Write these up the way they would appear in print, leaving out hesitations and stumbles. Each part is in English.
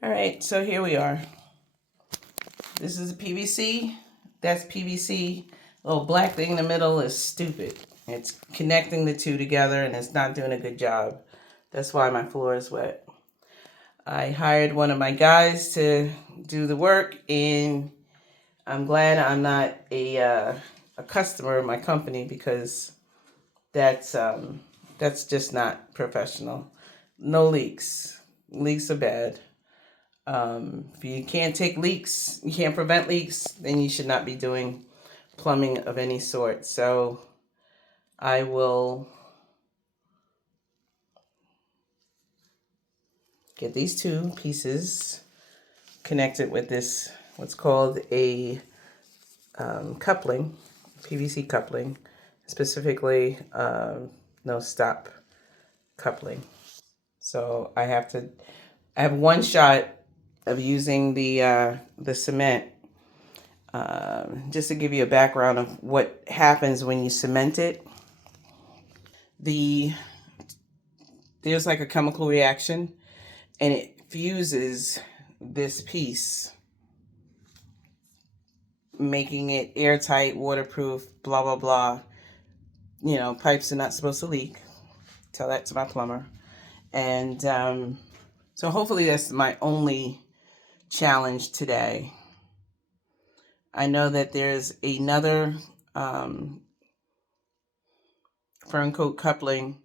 All right, so here we are. This is a PVC. That's PVC. The little black thing in the middle is stupid. It's connecting the two together and it's not doing a good job. That's why my floor is wet. I hired one of my guys to do the work, and I'm glad I'm not a customer of my company, because that's just not professional. No leaks. Leaks are bad. If you can't take leaks, you can't prevent leaks, then you should not be doing plumbing of any sort. So I will get these two pieces connected with this, what's called a coupling, PVC coupling, specifically no stop coupling. So I have one shot of using the cement. Just to give you a background of what happens when you cement it, there's like a chemical reaction, and it fuses this piece, making it airtight, waterproof, blah blah blah. You know, pipes are not supposed to leak. Tell that to my plumber. And so hopefully that's my only challenge today. I know that there's another fern coat coupling,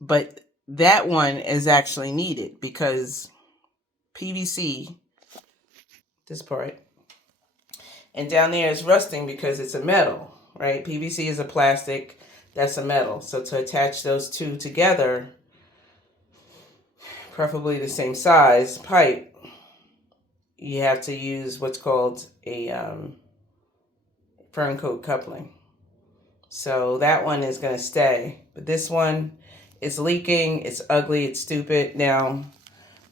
but that one is actually needed because PVC, this part, and down there is rusting because it's a metal, right? PVC is a plastic, that's a metal. So to attach those two together, preferably the same size pipe, you have to use what's called a fern coat coupling. So that one is going to stay, but this one is leaking. It's ugly. It's stupid. Now,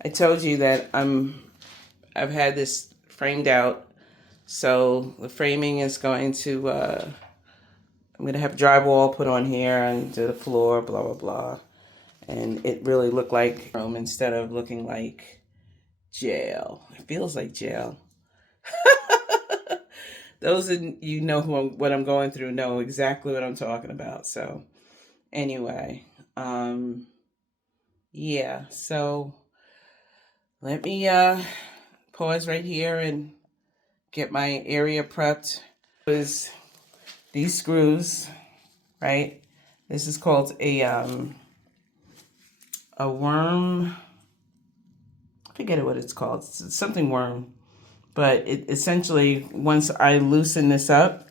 I told you that I've had this framed out, so the framing is going to I'm going to have drywall put on here and to the floor, blah blah blah, and it really looked like room instead of looking like jail. It feels like jail. Those of you know what I'm going through know exactly what I'm talking about. So anyway, yeah. So let me pause right here and get my area prepped. Was these screws, right? This is called a worm. I forget what it's called. It's something worm. But it essentially, once I loosen this up,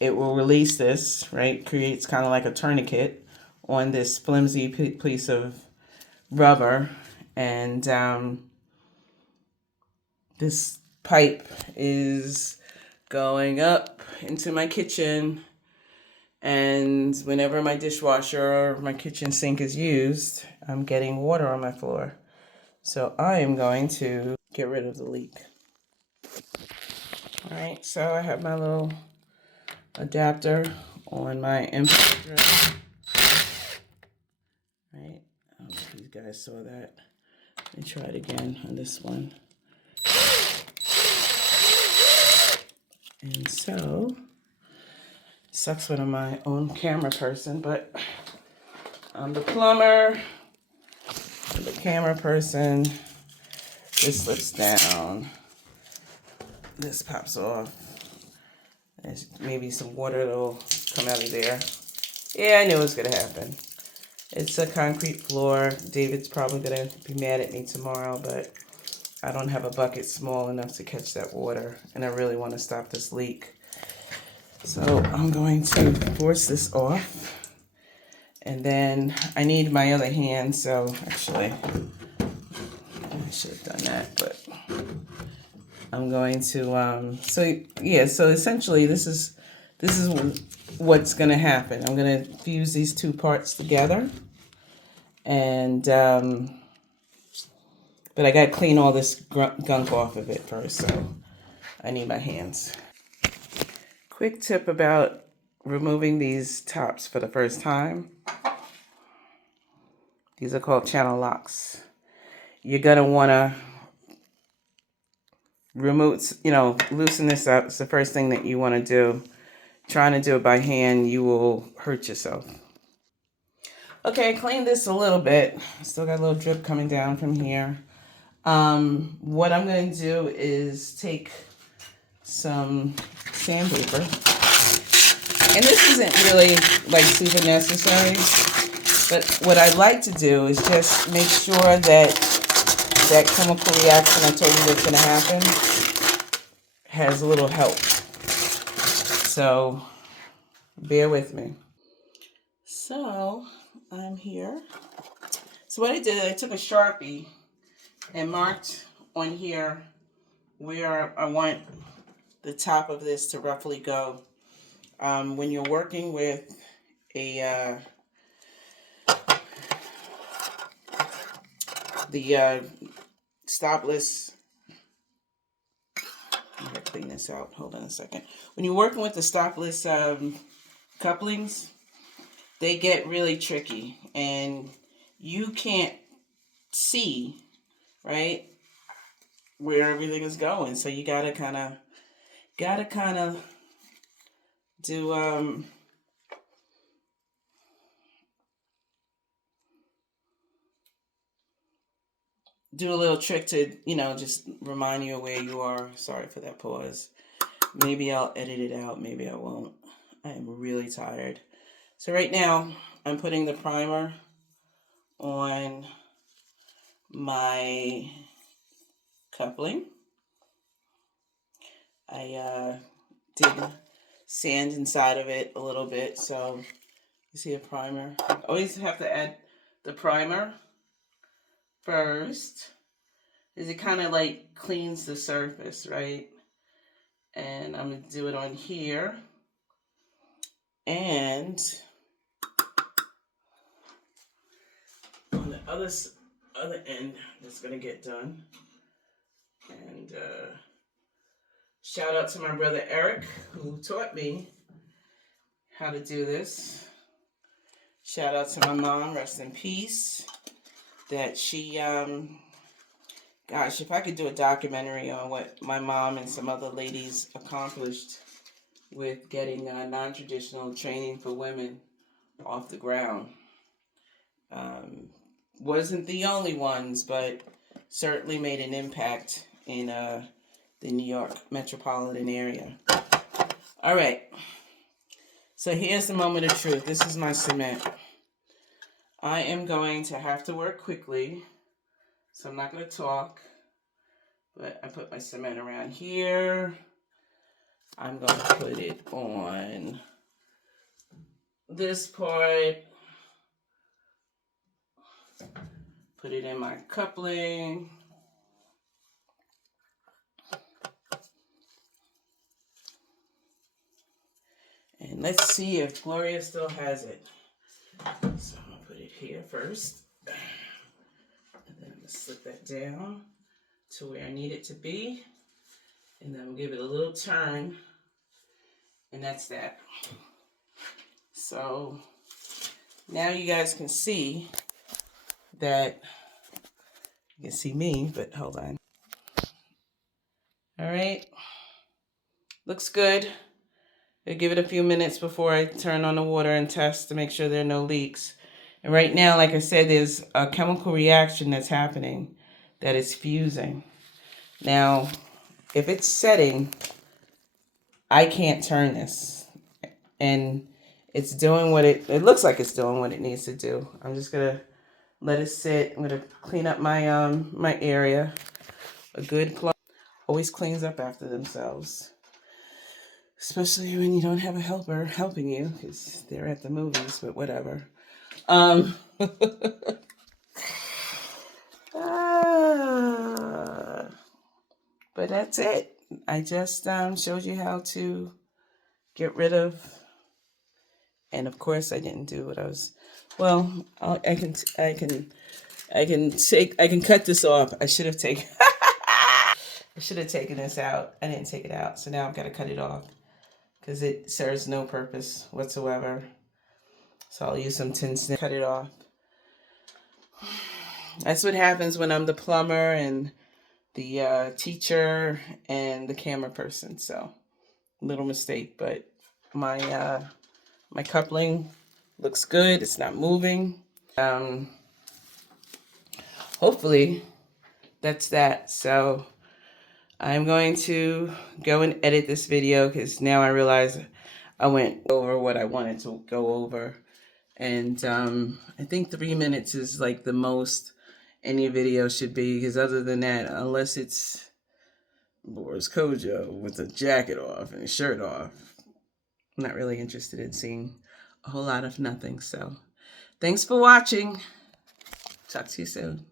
it will release this, right? Creates kind of like a tourniquet on this flimsy piece of rubber. And this pipe is going up into my kitchen. And whenever my dishwasher or my kitchen sink is used, I'm getting water on my floor. So I am going to get rid of the leak. All right, so I have my little adapter on my input drill. Right, I don't know if you guys saw that. Let me try it again on this one. And so, sucks when I'm my own camera person, but I'm the plumber, I'm the camera person. This slips down. This pops off. There's maybe some water that'll come out of there. Yeah, I knew it was gonna happen. It's a concrete floor. David's probably gonna be mad at me tomorrow, but I don't have a bucket small enough to catch that water, and I really want to stop this leak. So I'm going to force this off, and then I need my other hand, so actually I should have done that, but I'm going to so essentially this is what's going to happen. I'm going to fuse these two parts together, and but I got to clean all this gunk off of it first, so I need my hands. Quick tip about removing these tops for the first time. These are called channel locks. you're going to want to loosen this up. It's the first thing that you want to do. Trying to do it by hand, you will hurt yourself. Okay, I cleaned this a little bit. Still got a little drip coming down from here. What I'm going to do is take some sandpaper. And this isn't really like super necessary. But what I'd like to do is just make sure that that chemical reaction I told you that's going to happen has a little help. So bear with me. So I'm here. So what I did, I took a Sharpie and marked on here where I want the top of this to roughly go. When you're working with the stopless, I'm gonna clean this out. Hold on a second. When you're working with the stopless couplings, they get really tricky, and you can't see, right, where everything is going. So you gotta kind of do do a little trick to, just remind you of where you are. Sorry for that pause. Maybe I'll edit it out. Maybe I won't. I am really tired. So right now, I'm putting the primer on my coupling. I did sand inside of it a little bit. So you see a primer. Always have to add the primer first, is it kind of like cleans the surface, right? And I'm going to do it on here. And on the other end, that's going to get done. And shout out to my brother Eric, who taught me how to do this. Shout out to my mom, rest in peace, that she, gosh, if I could do a documentary on what my mom and some other ladies accomplished with getting non-traditional training for women off the ground. Wasn't the only ones, but certainly made an impact in the New York metropolitan area. All right. So here's the moment of truth. This is my cement. I am going to have to work quickly, so I'm not going to talk. But I put my cement around here. I'm going to put it on this part. Put it in my coupling. And let's see if Gloria still has it. So I'm going to put it here first. And then I'm going to slip that down to where I need it to be. And then we'll give it a little turn. And that's that. So now you guys can see that, you can see me, but hold on. All right. Looks good. I'll give it a few minutes before I turn on the water and test to make sure there are no leaks. And right now, like I said, there's a chemical reaction that's happening that is fusing. Now, if it's setting, I can't turn this. And it's doing what it looks like it's doing what it needs to do. I'm just going to let it sit. I'm going to clean up my my area. A good plumber always cleans up after themselves. Especially when you don't have a helper helping you, because they're at the movies, but whatever. But that's it. I just showed you how to get rid of, and of course I didn't do what I was. Well, I can cut this off. I should have taken. I should have taken this out. I didn't take it out, so now I've got to cut it off because it serves no purpose whatsoever. So I'll use some tin snip, cut it off. That's what happens when I'm the plumber and the teacher and the camera person. So, little mistake, but my coupling looks good. It's not moving. Hopefully that's that. So I'm going to go and edit this video because now I realize I went over what I wanted to go over. And I think 3 minutes is like the most any video should be, because other than that, unless it's Boris Kodjoe with the jacket off and his shirt off, I'm not really interested in seeing a whole lot of nothing. So thanks for watching. Talk to you soon.